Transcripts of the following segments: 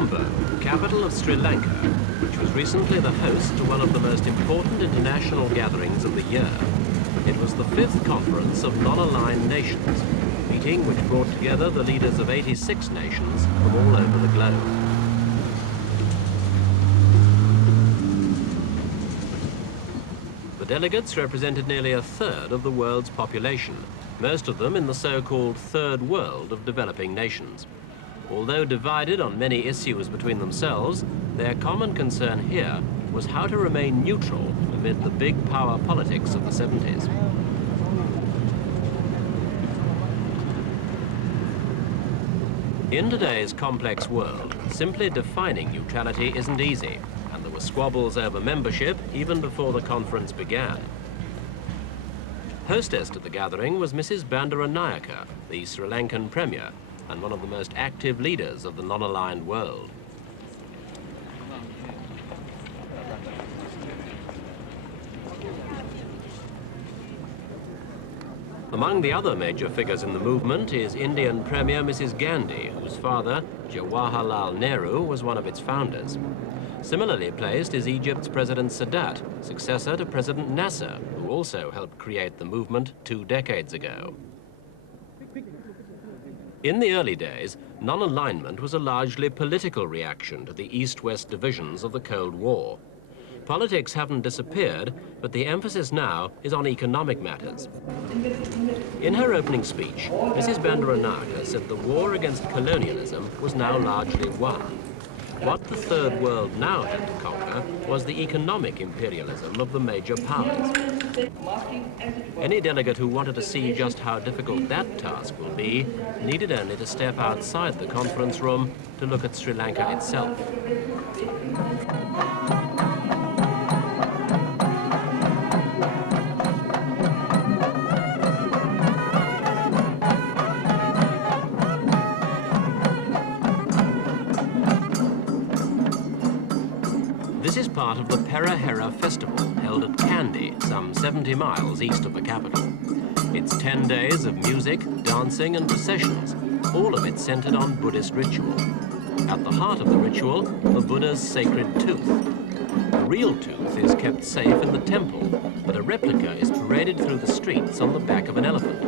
Colombo, capital of Sri Lanka, which was recently the host to one of the most important international gatherings of the year. It was the 5th conference of non-aligned nations, a meeting which brought together the leaders of 86 nations from all over the globe. The delegates represented nearly a third of the world's population, most of them in the so-called Third World of developing nations. Although divided on many issues between themselves, their common concern here was how to remain neutral amid the big power politics of the 70s. In today's complex world, simply defining neutrality isn't easy, and there were squabbles over membership even before the conference began. Hostess at the gathering was Mrs. Bandaranaike, the Sri Lankan Premier, and one of the most active leaders of the non-aligned world. Among the other major figures in the movement is Indian Premier Mrs. Gandhi, whose father, Jawaharlal Nehru, was one of its founders. Similarly placed is Egypt's President Sadat, successor to President Nasser, who also helped create the movement 2 decades ago. In the early days, non-alignment was a largely political reaction to the East-West divisions of the Cold War. Politics haven't disappeared, but the emphasis now is on economic matters. In her opening speech, Mrs. Bandaranaike said the war against colonialism was now largely won. What the Third World now had to conquer was the economic imperialism of the major powers. Any delegate who wanted to see just how difficult that task will be needed only to step outside the conference room to look at Sri Lanka itself. This is part of the Perahera Festival, held at Kandy, some 70 miles east of the capital. It's 10 days of music, dancing and processions, all of it centered on Buddhist ritual. At the heart of the ritual, the Buddha's sacred tooth. The real tooth is kept safe in the temple, but a replica is paraded through the streets on the back of an elephant.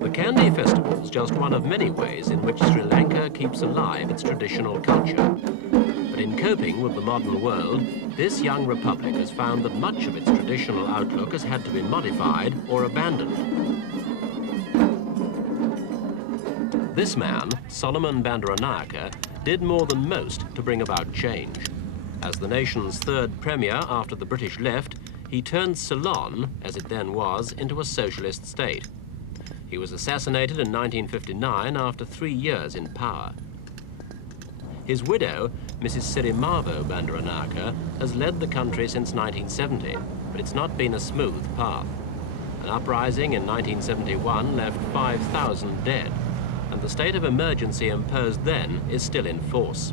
The Kandy Festival is just one of many ways in which Sri Lanka keeps alive its traditional culture. But in coping with the modern world, this young republic has found that much of its traditional outlook has had to be modified or abandoned. This man, Solomon Bandaranaike, did more than most to bring about change. As the nation's 3rd premier after the British left, he turned Ceylon, as it then was, into a socialist state. He was assassinated in 1959 after 3 years in power. His widow, Mrs. Sirimavo Bandaranaike, has led the country since 1970, but it's not been a smooth path. An uprising in 1971 left 5,000 dead, and the state of emergency imposed then is still in force.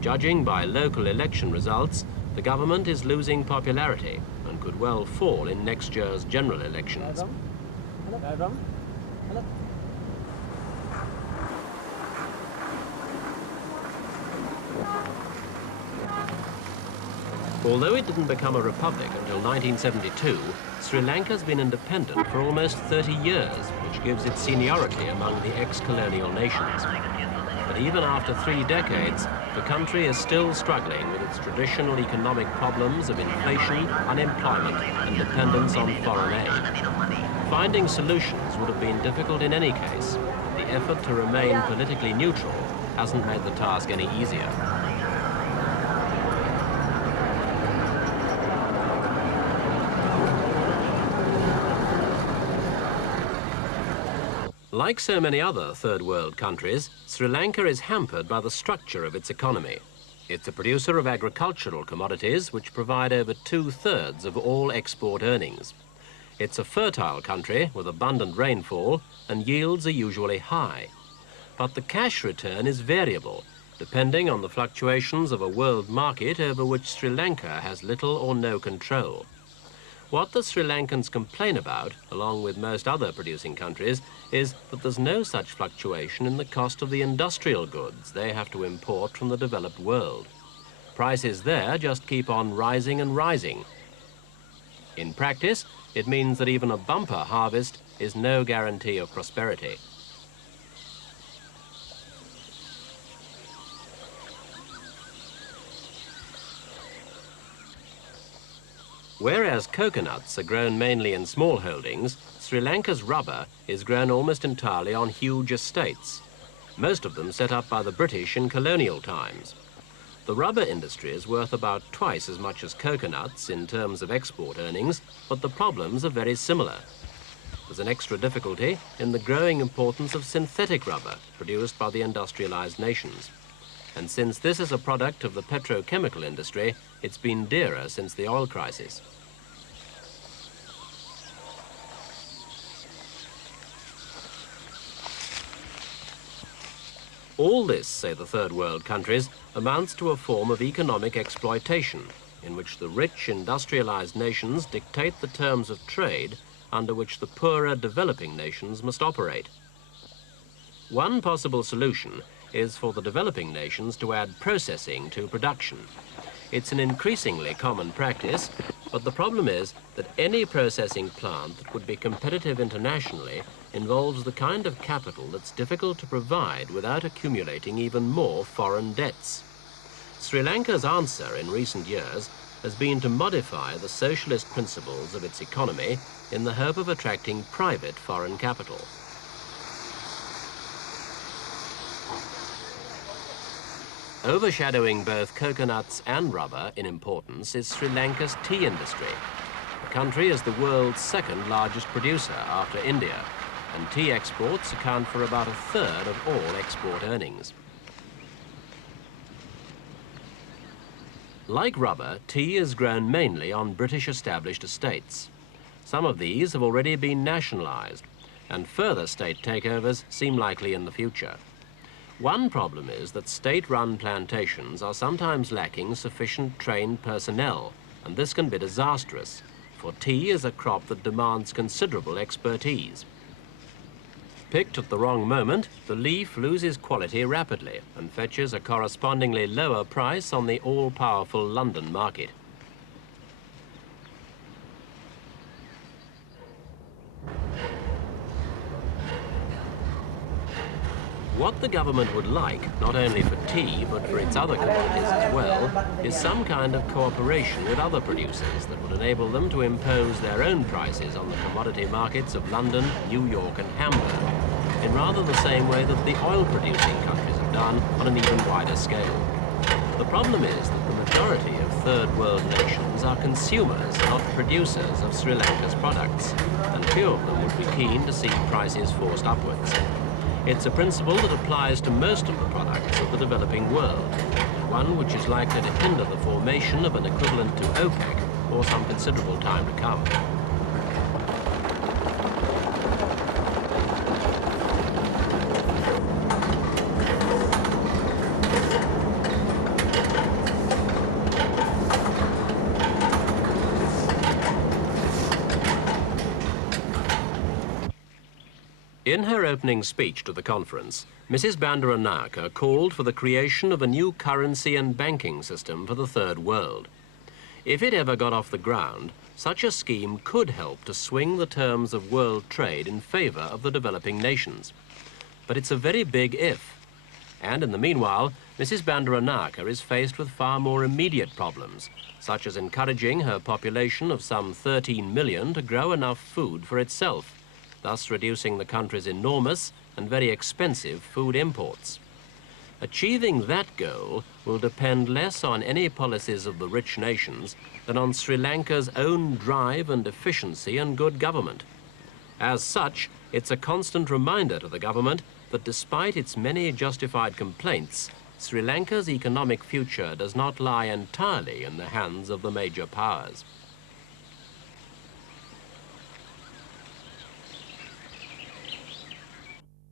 Judging by local election results, the government is losing popularity and could well fall in next year's general elections. Although it didn't become a republic until 1972, Sri Lanka's been independent for almost 30 years, which gives it seniority among the ex-colonial nations. But even after 3 decades, the country is still struggling with its traditional economic problems of inflation, unemployment, and dependence on foreign aid. Finding solutions would have been difficult in any case. The effort to remain politically neutral hasn't made the task any easier. Like so many other third world countries, Sri Lanka is hampered by the structure of its economy. It's a producer of agricultural commodities which provide over 2/3 of all export earnings. It's a fertile country with abundant rainfall and yields are usually high. But the cash return is variable, depending on the fluctuations of a world market over which Sri Lanka has little or no control. What the Sri Lankans complain about, along with most other producing countries, is that there's no such fluctuation in the cost of the industrial goods they have to import from the developed world. Prices there just keep on rising and rising. In practice, it means that even a bumper harvest is no guarantee of prosperity. Whereas coconuts are grown mainly in small holdings, Sri Lanka's rubber is grown almost entirely on huge estates, most of them set up by the British in colonial times. The rubber industry is worth about twice as much as coconuts in terms of export earnings, but the problems are very similar. There's an extra difficulty in the growing importance of synthetic rubber produced by the industrialized nations. And since this is a product of the petrochemical industry, it's been dearer since the oil crisis. All this, say the third world countries, amounts to a form of economic exploitation in which the rich industrialized nations dictate the terms of trade under which the poorer developing nations must operate. One possible solution is for the developing nations to add processing to production. It's an increasingly common practice, but the problem is that any processing plant that would be competitive internationally involves the kind of capital that's difficult to provide without accumulating even more foreign debts. Sri Lanka's answer in recent years has been to modify the socialist principles of its economy in the hope of attracting private foreign capital. Overshadowing both coconuts and rubber in importance is Sri Lanka's tea industry. The country is the world's second largest producer after India, and tea exports account for about a third of all export earnings. Like rubber, tea is grown mainly on British-established estates. Some of these have already been nationalized, and further state takeovers seem likely in the future. One problem is that state-run plantations are sometimes lacking sufficient trained personnel, and this can be disastrous, for tea is a crop that demands considerable expertise. Picked at the wrong moment, the leaf loses quality rapidly and fetches a correspondingly lower price on the all-powerful London market. What the government would like, not only for tea, but for its other commodities as well, is some kind of cooperation with other producers that would enable them to impose their own prices on the commodity markets of London, New York and Hamburg, in rather the same way that the oil-producing countries have done on an even wider scale. The problem is that the majority of third world nations are consumers, not producers of Sri Lanka's products, and few of them would be keen to see prices forced upwards. It's a principle that applies to most of the products of the developing world, one which is likely to hinder the formation of an equivalent to OPEC for some considerable time to come. In her opening speech to the conference, Mrs. Bandaranaike called for the creation of a new currency and banking system for the third world. If it ever got off the ground, such a scheme could help to swing the terms of world trade in favor of the developing nations. But it's a very big if. And in the meanwhile, Mrs. Bandaranaike is faced with far more immediate problems, such as encouraging her population of some 13 million to grow enough food for itself, thus reducing the country's enormous and very expensive food imports. Achieving that goal will depend less on any policies of the rich nations than on Sri Lanka's own drive and efficiency and good government. As such, it's a constant reminder to the government that despite its many justified complaints, Sri Lanka's economic future does not lie entirely in the hands of the major powers.